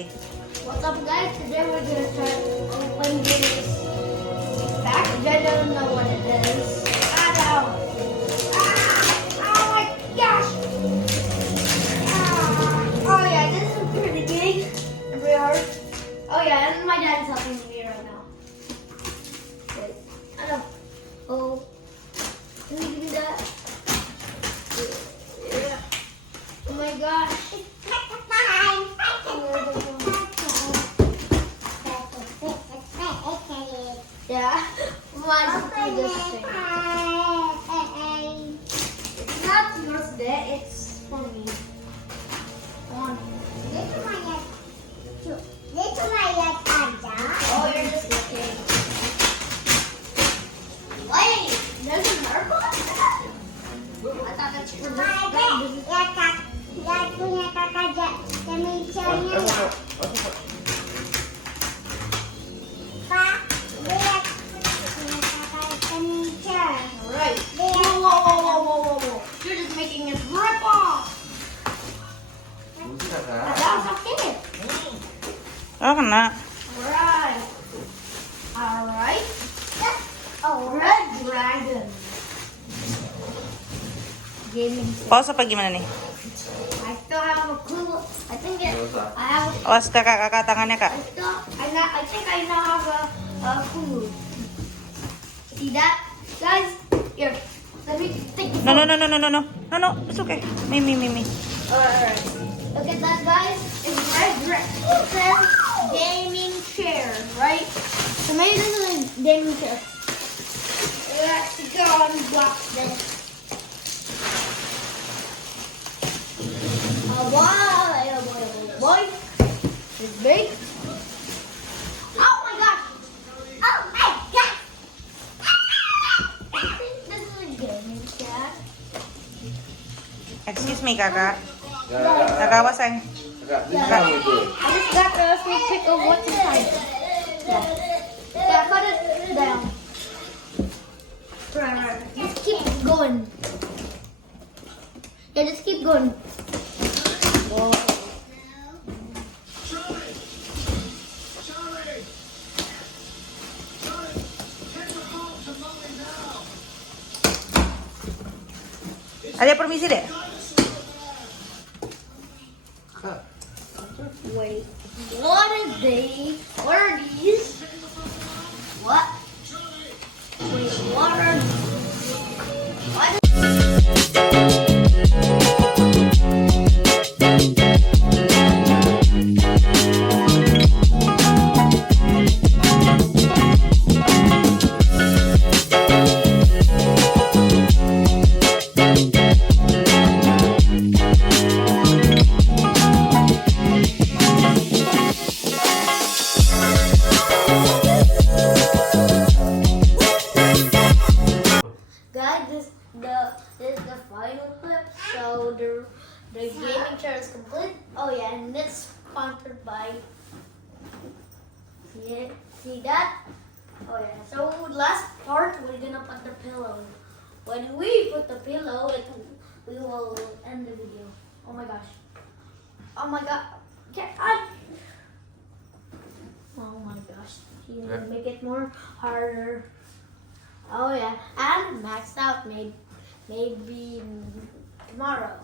What's up, guys? Today we're gonna try open this pack. I don't know what it is. Ah, no. Oh my gosh! Oh yeah, this is pretty big. Rare. Oh yeah, and my dad's helping me right now. Wait, I don't. Oh, can you give me that? Yeah. Oh my gosh. Yeah, mine's do this thing. It's not yours there, it's for me. On. Oh, you're just looking. Wait, there's a marble on that? I thought that's for Alright. Whoa. You're just making it rip off. That's okay. Okay na. Alright. Reddragon. Gaming set. Pausa pag gimana ni. I still have a clue. I think I have a Awas ka kakatangannya ka. I think I now have a clue. See that? Guys, here. Let me take the No. No, it's okay. Me. Alright. Look at that, guys. It's red. It says gaming chair, right? So maybe this is a gaming chair. Let's go unbox this. Oh boy. It's big. Oh my gosh. I think this is a gaming chair. Excuse me, kakak. Nakawasang. I just got the sneak peek of what's inside. Yeah, put it down. Right. Just keep going. Yeah, just keep going. Whoa. Ada permisi deh. Wait, what is they? What are these? What? Wait, what are these? What is Guys, this is the final clip. So the gaming chair is complete. Oh yeah, and it's sponsored by. See that? Oh yeah. So last part we're gonna put the pillow. When we put the pillow, we will end the video. Oh my gosh. Oh my god. Oh my gosh. You need to make it more harder. Oh yeah, and maxed out maybe tomorrow.